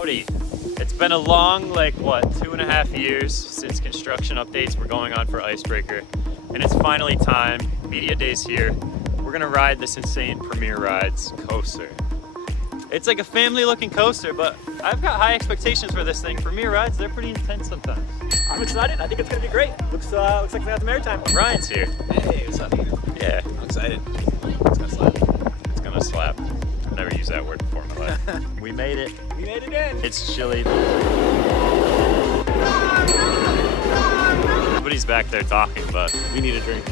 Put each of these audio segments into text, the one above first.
Howdy. It's been a long, like what, 2.5 years since construction updates were going on for Icebreaker. And it's finally time. Media Day's here. We're gonna ride this insane Premier Rides coaster. It's like a family looking coaster, but I've got high expectations for this thing. Premier Rides, they're pretty intense sometimes. I'm excited. I think it's gonna be great. Looks like we got the airtime. Ryan's here. Hey, what's up? Yeah. I'm excited. It's gonna slap. It's gonna slap. I've never used that word before in my life. We made it. We made it in. It's chilly. Nobody's back there talking, but we need a drink.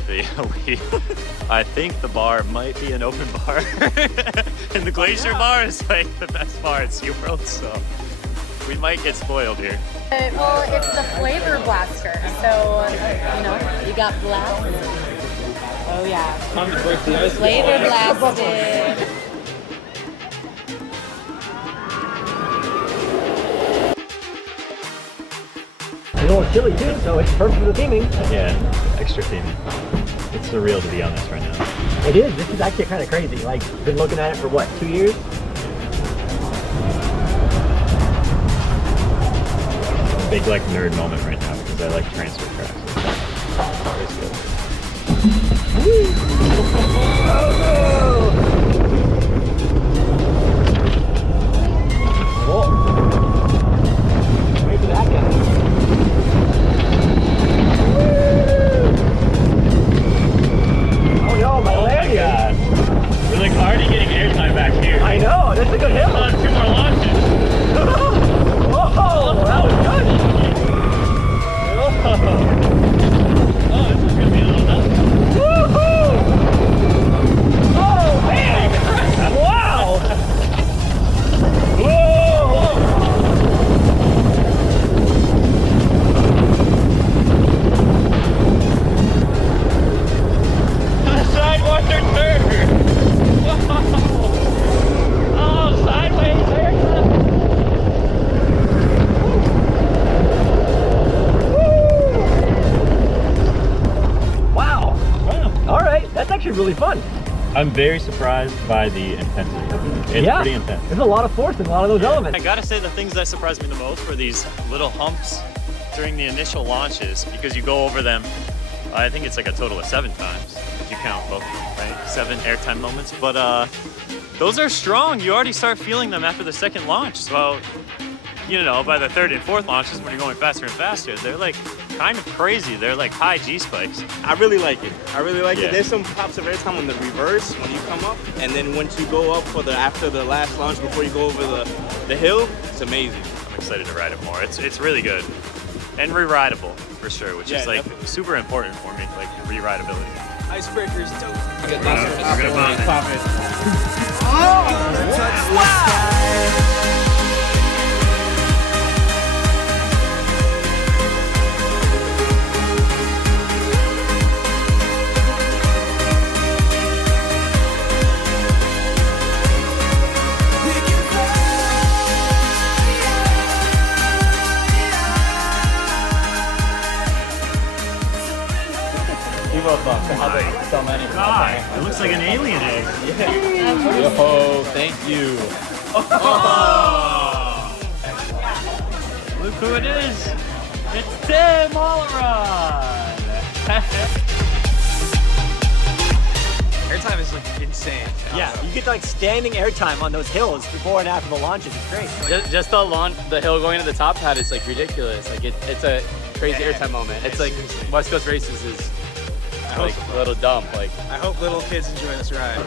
I think the bar might be an open bar. And the Glacier Bar is like the best bar at SeaWorld, so we might get spoiled here. Well, it's the flavor blaster, so, you know, you got blast. Oh yeah. Flavor blasted. It's a little chilly too, so it's perfect for the theming. Yeah, extra theming. It's surreal to be on this right now. It is. This is actually kind of crazy. Like, been looking at it for what, 2 years? Big like nerd moment right now because I like transfer tracks. Whoa. Wait for that guy. Oh no, my leg! God. We're like already getting airtime back here. I know, that's a good hill. On 2 more launches. Whoa, that was good. Oh, this is gonna be a little nuts. Woohoo! Oh man! Wow! Whoa! Sideways turn. Oh, sideways haircut. Wow! All right, that's actually really fun. I'm very surprised by the intensity. It's Yeah. pretty intense. There's a lot of force in a lot of those I elements. gotta say the things that surprised me the most were these little humps during the initial launches because you go over them, I think it's like a total of 7 times if you count both, right? 7 airtime moments, but those are strong. You already start feeling them after the second launch. So, you know, by the 3rd and 4th launches when you're going faster and faster, they're like kind of crazy. They're like high G spikes. I really like it. I really like Yeah. it. There's some pops of airtime on the reverse when you come up, and then once you go up for the after the last launch before you go over the hill, it's amazing. I'm excited to ride it more. It's really good and re-rideable for sure, which Yeah, is like definitely. super important for me, like re-rideability. Icebreakers dope. We're gonna pop it. So many. God, it looks like an alien egg. Oh, thank you. Look who it is. It's Tim Oleron. Airtime is like insane. Yeah, you get like standing airtime on those hills before and after the launches. It's great. Just the hill going to the top hat is like ridiculous. Like it's a crazy airtime moment. It's like West Coast races is like a little dump. Like I hope little kids enjoy this ride.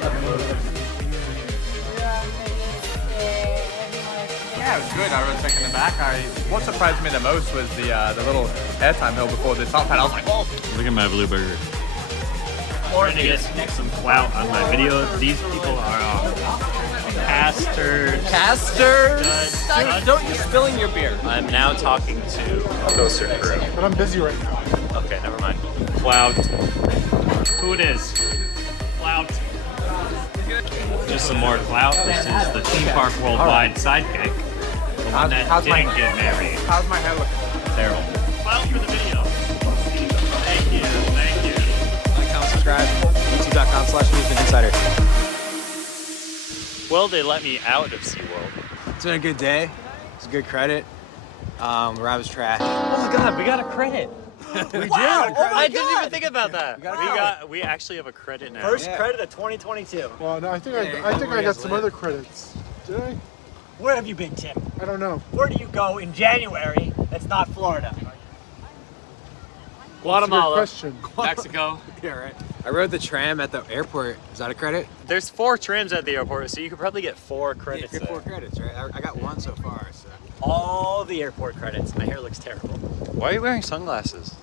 Yeah, it was good. I rode second in the back. What surprised me the most was the little airtime hill before the top hat. I was like, oh! Look at my blue burger. Trying to get some clout on my video. These people are casters. casters. Don't you spilling your beer. I'm now talking to Coaster Crew. But I'm busy right now. Okay, never mind. Clout. Who it is? Clout. Just some more clout. This is the Theme Park Worldwide sidekick. The one that didn't get married. How's my hair looking? Terrible. Clout for the video. Thank you. Thank you. Like, comment, subscribe. YouTube.com/AmusementInsider. Well, they let me out of SeaWorld. It's been a good day. It's good credit. Rob was trash. Oh my God, we got a credit. We did. I didn't even think about that. got a We actually have a credit now. First credit of 2022. Well, no, I think I got some other credits. Did I? Where have you been, Tim? I don't know. Where do you go in January that's not Florida? Guatemala, Question. Mexico. Yeah, right. I rode the tram at the airport. Is that a credit? There's 4 trams at the airport, so you could probably get 4 credits. Yeah, there. 4 credits, right? I got 1 so far. So. All the airport credits. My hair looks terrible Why are you wearing sunglasses?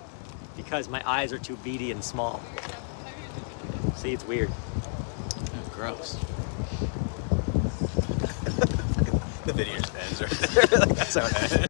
because my eyes are too beady and small. See, it's weird. Gross. The video stands right there. That's okay.